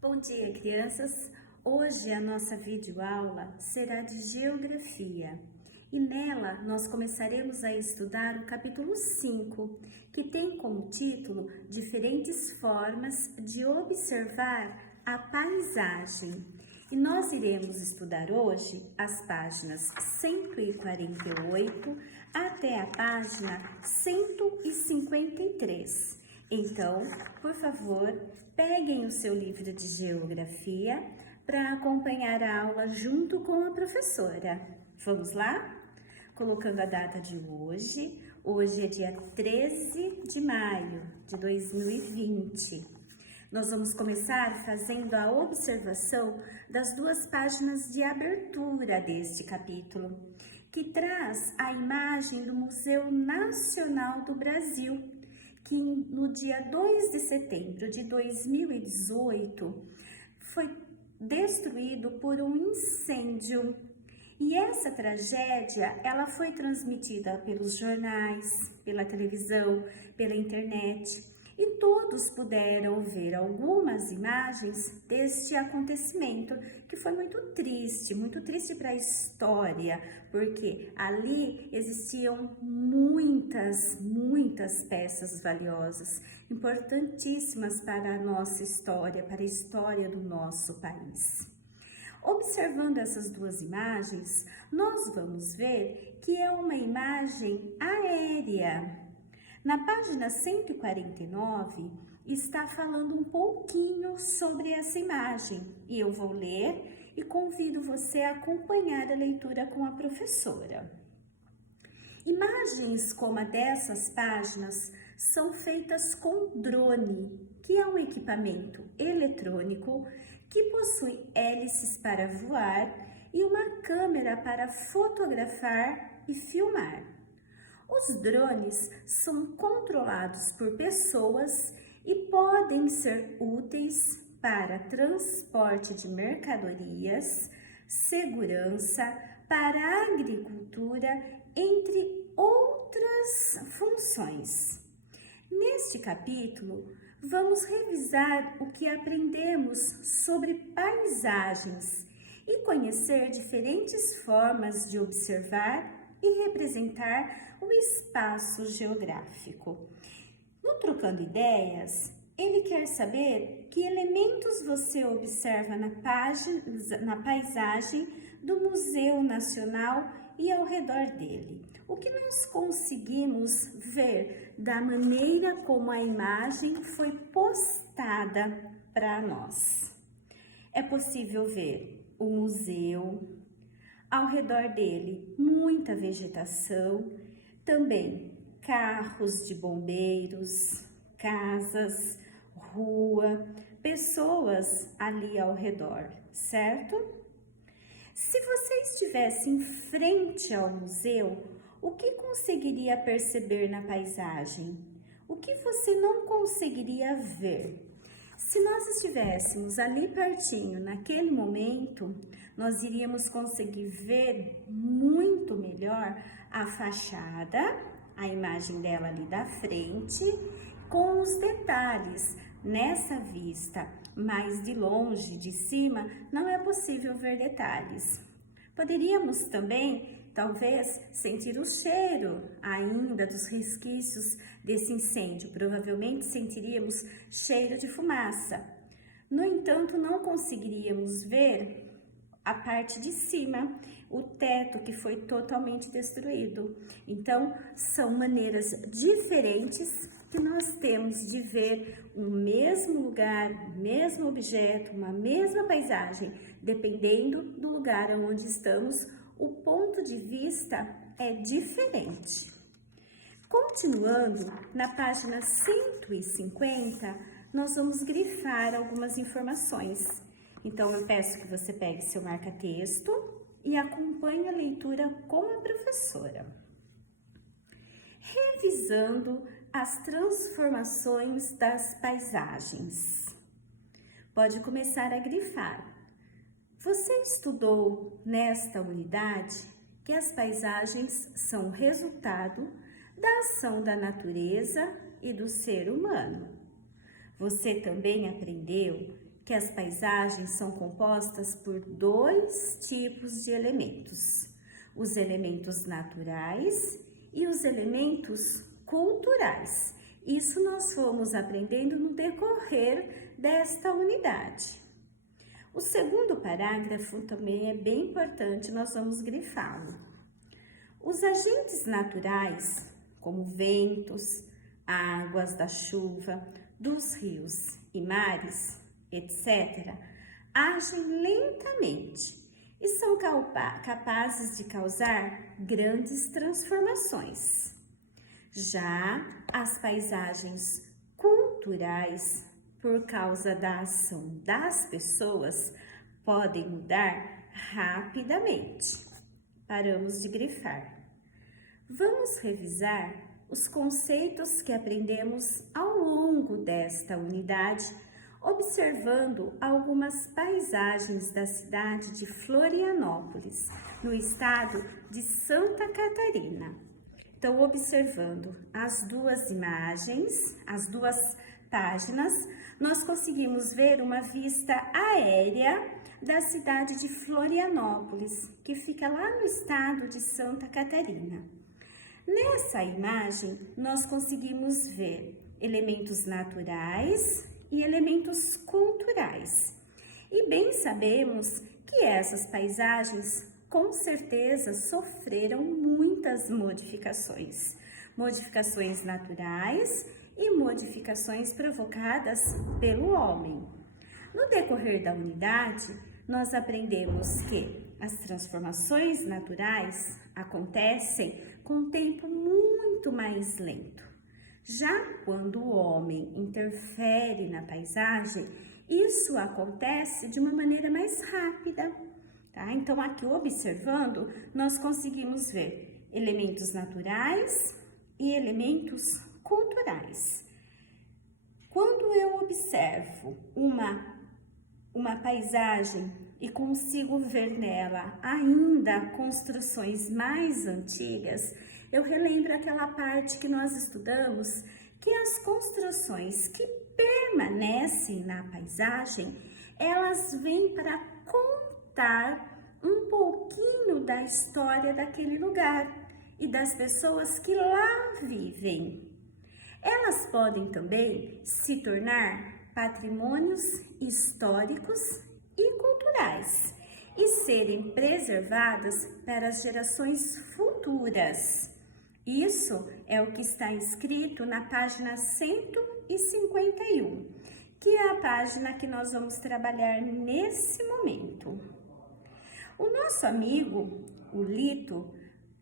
Bom dia, crianças! Hoje a nossa videoaula será de Geografia e nela nós começaremos a estudar o capítulo 5, que tem como título Diferentes formas de observar a paisagem. E nós iremos estudar hoje as páginas 148 até a página 153. Então, por favor, peguem o seu livro de Geografia para acompanhar a aula junto com a professora. Vamos lá? Colocando a data de hoje. Hoje é dia 13 de maio de 2020. Nós vamos começar fazendo a observação das duas páginas de abertura deste capítulo, que traz a imagem do Museu Nacional do Brasil, que no dia 2 de setembro de 2018 foi destruído por um incêndio. E essa tragédia, ela foi transmitida pelos jornais, pela televisão, pela internet, e todos puderam ver algumas imagens deste acontecimento, que foi muito triste para a história, porque ali existiam muitas peças valiosas, importantíssimas para a nossa história, para a história do nosso país. Observando essas duas imagens, nós vamos ver que é uma imagem aérea. Na página 149, está falando um pouquinho sobre essa imagem e eu vou ler e convido você a acompanhar a leitura com a professora. Imagens como a dessas páginas são feitas com drone, que é um equipamento eletrônico que possui hélices para voar e uma câmera para fotografar e filmar. Os drones são controlados por pessoas e podem ser úteis para transporte de mercadorias, segurança, para a agricultura, entre outras funções. Neste capítulo, vamos revisar o que aprendemos sobre paisagens e conhecer diferentes formas de observar e representar o espaço geográfico. No Trocando Ideias, ele quer saber que elementos você observa na paisagem do Museu Nacional e ao redor dele. O que nós conseguimos ver da maneira como a imagem foi postada para nós. É possível ver o museu, ao redor dele muita vegetação, também carros de bombeiros, casas, rua, pessoas ali ao redor, certo? Se você estivesse em frente ao museu, o que conseguiria perceber na paisagem? O que você não conseguiria ver? Se nós estivéssemos ali pertinho, naquele momento, nós iríamos conseguir ver muito melhor a fachada, a imagem dela ali da frente, com os detalhes. Nessa vista mais de longe, de cima, não é possível ver detalhes. Poderíamos também, talvez, sentir o cheiro ainda dos resquícios desse incêndio. Provavelmente sentiríamos cheiro de fumaça. No entanto, não conseguiríamos ver a parte de cima, o teto que foi totalmente destruído. Então, são maneiras diferentes que nós temos de ver o mesmo lugar, o mesmo objeto, uma mesma paisagem, dependendo do lugar onde estamos, o ponto de vista é diferente. Continuando, na página 150, nós vamos grifar algumas informações. Então, eu peço que você pegue seu marca-texto e acompanhe a leitura com a professora. Revisando as transformações das paisagens. Pode começar a grifar. Você estudou nesta unidade que as paisagens são resultado da ação da natureza e do ser humano. Você também aprendeu que as paisagens são compostas por dois tipos de elementos: os elementos naturais e os elementos culturais. Isso nós fomos aprendendo no decorrer desta unidade. O segundo parágrafo também é bem importante, nós vamos grifá-lo. Os agentes naturais, como ventos, águas da chuva, dos rios e mares, etc., agem lentamente e são capazes de causar grandes transformações. Já as paisagens culturais, por causa da ação das pessoas, podem mudar rapidamente. Paramos de grifar. Vamos revisar os conceitos que aprendemos ao longo desta unidade, observando algumas paisagens da cidade de Florianópolis, no estado de Santa Catarina. Então, observando as duas imagens, as duas páginas, nós conseguimos ver uma vista aérea da cidade de Florianópolis, que fica lá no estado de Santa Catarina. Nessa imagem, nós conseguimos ver elementos naturais e elementos culturais. E bem sabemos que essas paisagens, com certeza, sofreram muitas modificações. Modificações naturais e modificações provocadas pelo homem. No decorrer da unidade, nós aprendemos que as transformações naturais acontecem com um tempo muito mais lento. Já quando o homem interfere na paisagem, isso acontece de uma maneira mais rápida, tá? Então, aqui observando, nós conseguimos ver elementos naturais e elementos culturais. Quando eu observo uma paisagem e consigo ver nela ainda construções mais antigas, eu relembro aquela parte que nós estudamos, que as construções que permanecem na paisagem, elas vêm para contar um pouquinho da história daquele lugar e das pessoas que lá vivem. Elas podem também se tornar patrimônios históricos e culturais e serem preservadas para as gerações futuras. Isso é o que está escrito na página 151, que é a página que nós vamos trabalhar nesse momento. O nosso amigo, o Lito,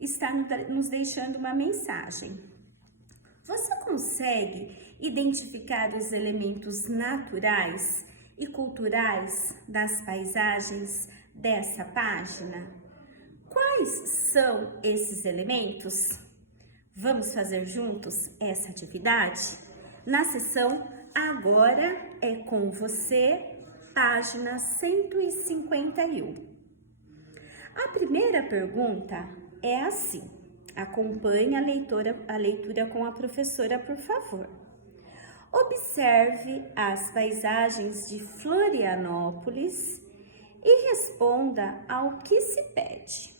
está nos deixando uma mensagem. Você consegue identificar os elementos naturais e culturais das paisagens dessa página? Quais são esses elementos? Vamos fazer juntos essa atividade? Na sessão Agora é com você, página 151. A primeira pergunta é assim. Acompanhe a leitura com a professora, por favor. Observe as paisagens de Florianópolis e responda ao que se pede.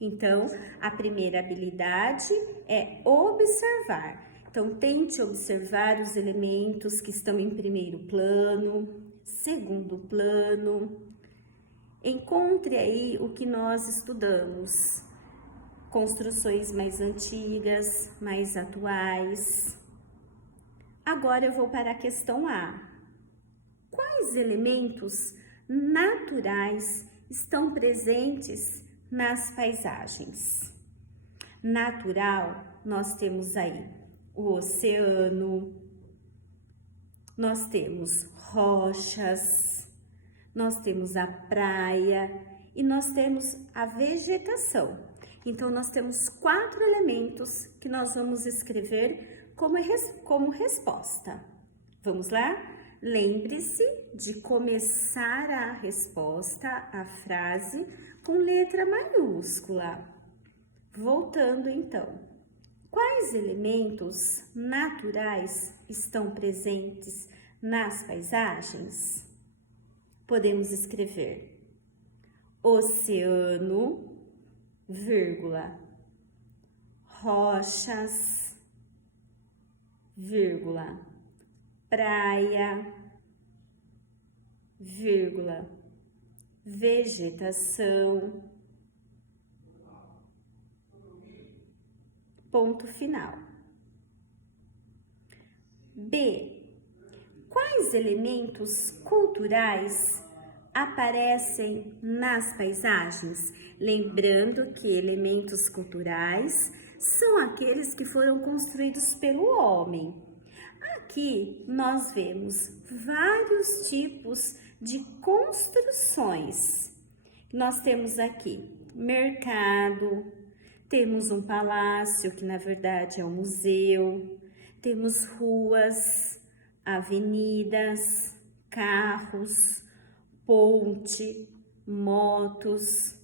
Então, a primeira habilidade é observar. Então, tente observar os elementos que estão em primeiro plano, segundo plano. Encontre aí o que nós estudamos. Construções mais antigas, mais atuais. Agora eu vou para a questão A. Quais elementos naturais estão presentes nas paisagens? Natural, nós temos aí o oceano, nós temos rochas, nós temos a praia e nós temos a vegetação. Então, nós temos 4 elementos que nós vamos escrever como resposta. Vamos lá? Lembre-se de começar a resposta, a frase, com letra maiúscula. Voltando, então. Quais elementos naturais estão presentes nas paisagens? Podemos escrever oceano, vírgula, rochas, vírgula, praia, vírgula, vegetação, ponto final. B. Quais elementos culturais aparecem nas paisagens? Lembrando que elementos culturais são aqueles que foram construídos pelo homem. Aqui nós vemos vários tipos de construções. Nós temos aqui mercado, temos um palácio, que na verdade é um museu, temos ruas, avenidas, carros, ponte, motos,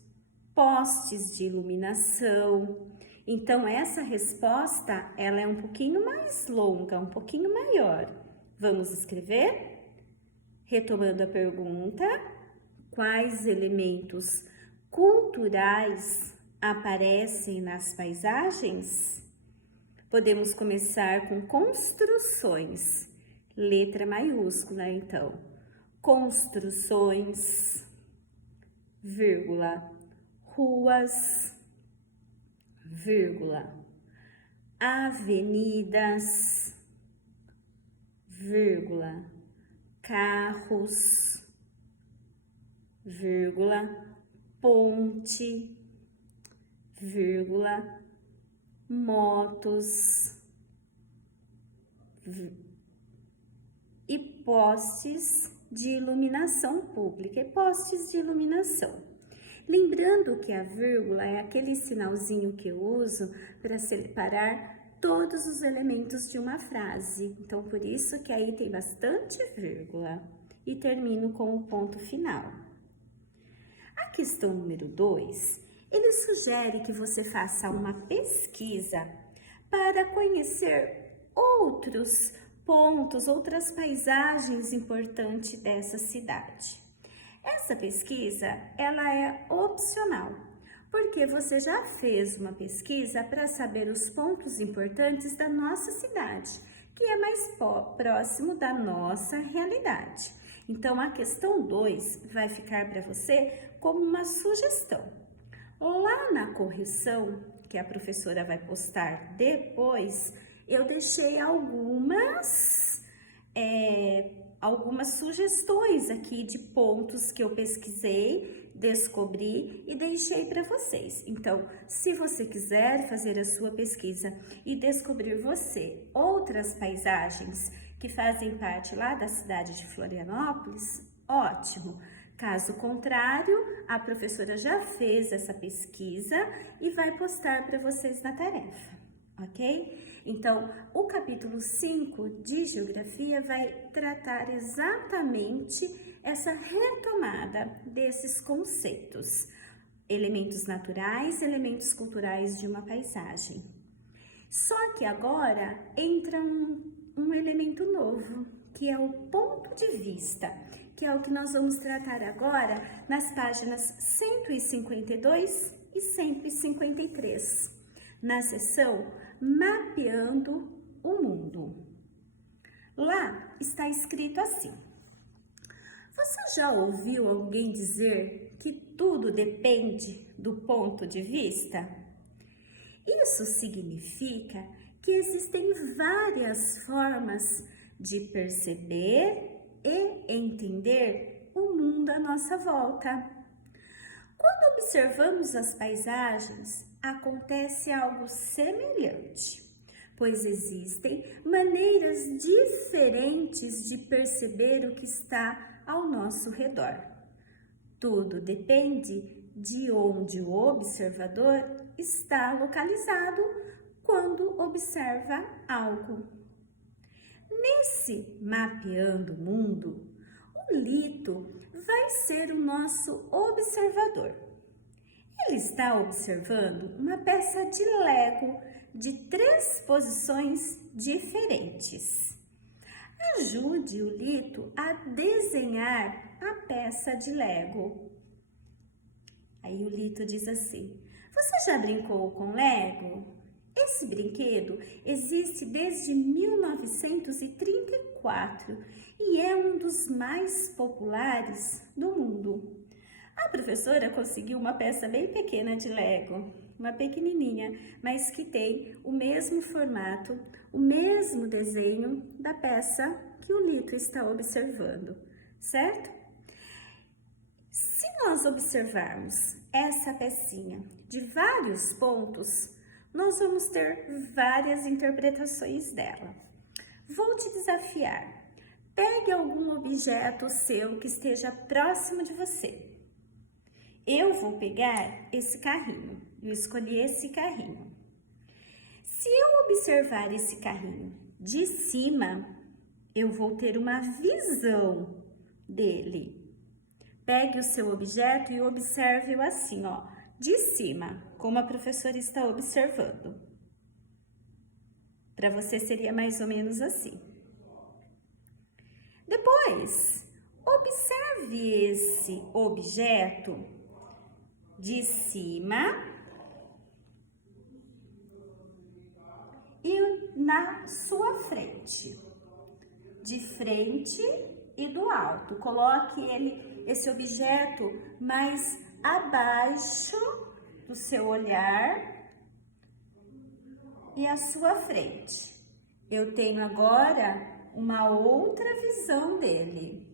postes de iluminação. Então, essa resposta, ela é um pouquinho mais longa, um pouquinho maior. Vamos escrever? Retomando a pergunta, quais elementos culturais aparecem nas paisagens? Podemos começar com construções, letra maiúscula, então. Construções, vírgula, ruas, vírgula, avenidas, vírgula, carros, vírgula, ponte, vírgula, motos e postes de iluminação pública e postes de iluminação. Lembrando que a vírgula é aquele sinalzinho que eu uso para separar todos os elementos de uma frase. Então, por isso que aí tem bastante vírgula. E termino com o ponto final. A questão número 2, ele sugere que você faça uma pesquisa para conhecer outros pontos, outras paisagens importantes dessa cidade. Essa pesquisa, ela é opcional, porque você já fez uma pesquisa para saber os pontos importantes da nossa cidade, que é mais próximo da nossa realidade. Então, a questão 2 vai ficar para você como uma sugestão. Lá na correção, que a professora vai postar depois, eu deixei algumas sugestões aqui de pontos que eu pesquisei, descobri e deixei para vocês. Então, se você quiser fazer a sua pesquisa e descobrir você outras paisagens que fazem parte lá da cidade de Florianópolis, ótimo! Caso contrário, a professora já fez essa pesquisa e vai postar para vocês na tarefa, ok? Então, o capítulo 5 de Geografia vai tratar exatamente essa retomada desses conceitos. Elementos naturais, elementos culturais de uma paisagem. Só que agora entra um elemento novo, que é o ponto de vista, que é o que nós vamos tratar agora nas páginas 152 e 153, na seção Mapeando o Mundo. Lá está escrito assim: você já ouviu alguém dizer que tudo depende do ponto de vista? Isso significa que existem várias formas de perceber e entender o mundo à nossa volta. Quando observamos as paisagens, acontece algo semelhante, pois existem maneiras diferentes de perceber o que está ao nosso redor. Tudo depende de onde o observador está localizado quando observa algo. Nesse Mapeando o Mundo, o Lito vai ser o nosso observador. Ele está observando uma peça de Lego de 3 posições diferentes. Ajude o Lito a desenhar a peça de Lego. Aí o Lito diz assim: você já brincou com Lego? Esse brinquedo existe desde 1934 e é um dos mais populares do mundo. A professora conseguiu uma peça bem pequena de Lego, uma pequenininha, mas que tem o mesmo formato, o mesmo desenho da peça que o Lito está observando, certo? Se nós observarmos essa pecinha de vários pontos, nós vamos ter várias interpretações dela. Vou te desafiar. Pegue algum objeto seu que esteja próximo de você. Eu vou pegar esse carrinho. Eu escolhi esse carrinho. Se eu observar esse carrinho de cima, eu vou ter uma visão dele. Pegue o seu objeto e observe-o assim, ó, de cima, como a professora está observando. Para você seria mais ou menos assim. Depois, observe esse objeto de cima e na sua frente, de frente e do alto. Coloque esse objeto mais abaixo do seu olhar e à sua frente. Eu tenho agora uma outra visão dele.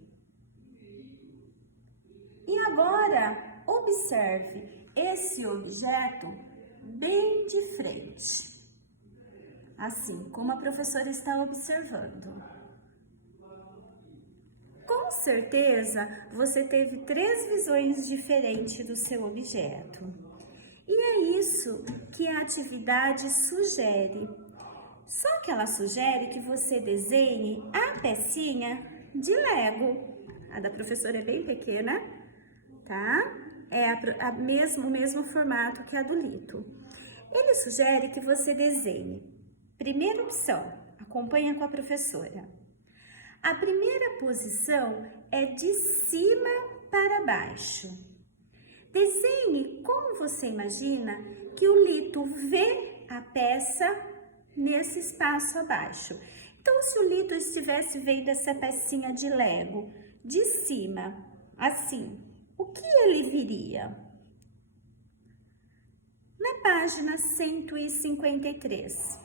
E agora, observe esse objeto bem de frente, assim como a professora está observando. Com certeza, você teve 3 visões diferentes do seu objeto. E é isso que a atividade sugere. Só que ela sugere que você desenhe a pecinha de Lego. A da professora é bem pequena, tá? É o mesmo formato que a do Lito. Ele sugere que você desenhe. Primeira opção, acompanha com a professora. A primeira posição é de cima para baixo. Desenhe como você imagina que o Lito vê a peça nesse espaço abaixo. Então, se o Lito estivesse vendo essa pecinha de Lego de cima, assim, o que ele viria? Na página 153.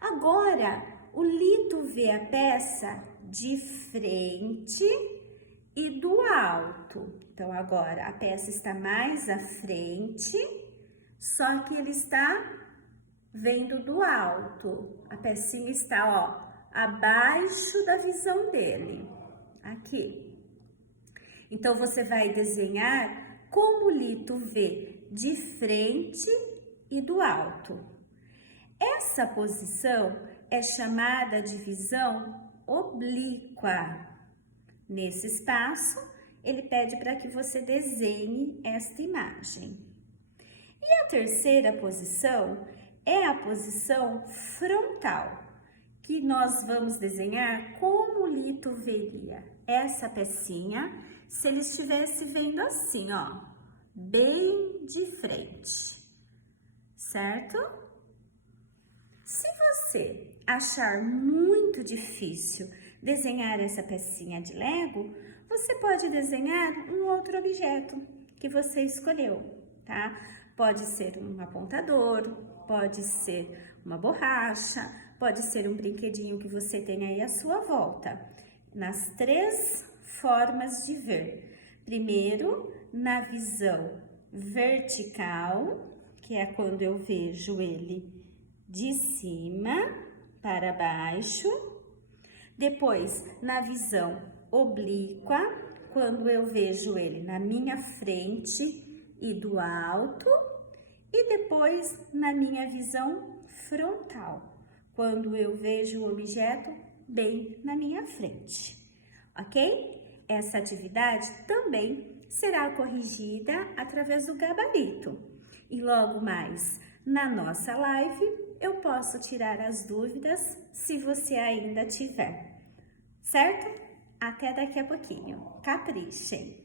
Agora, o Lito vê a peça de frente e do alto. Então, agora a peça está mais à frente, só que ele está vendo do alto. A pecinha está, ó, abaixo da visão dele, aqui. Então, você vai desenhar como o Lito vê de frente e do alto. Essa posição é chamada de visão oblíqua. Nesse espaço, ele pede para que você desenhe esta imagem. E a terceira posição é a posição frontal, que nós vamos desenhar como o Lito veria essa pecinha se ele estivesse vendo assim, ó, bem de frente, certo? Se você achar muito difícil desenhar essa pecinha de Lego, você pode desenhar um outro objeto que você escolheu, tá? Pode ser um apontador, pode ser uma borracha, pode ser um brinquedinho que você tem aí à sua volta. Nas 3 formas de ver. Primeiro, na visão vertical, que é quando eu vejo ele de cima para baixo. Depois, na visão oblíqua, quando eu vejo ele na minha frente e do alto. E depois, na minha visão frontal, quando eu vejo o objeto bem na minha frente, ok? Essa atividade também será corrigida através do gabarito. E logo mais, na nossa live, eu posso tirar as dúvidas se você ainda tiver. certo? Até daqui a pouquinho. Caprichem!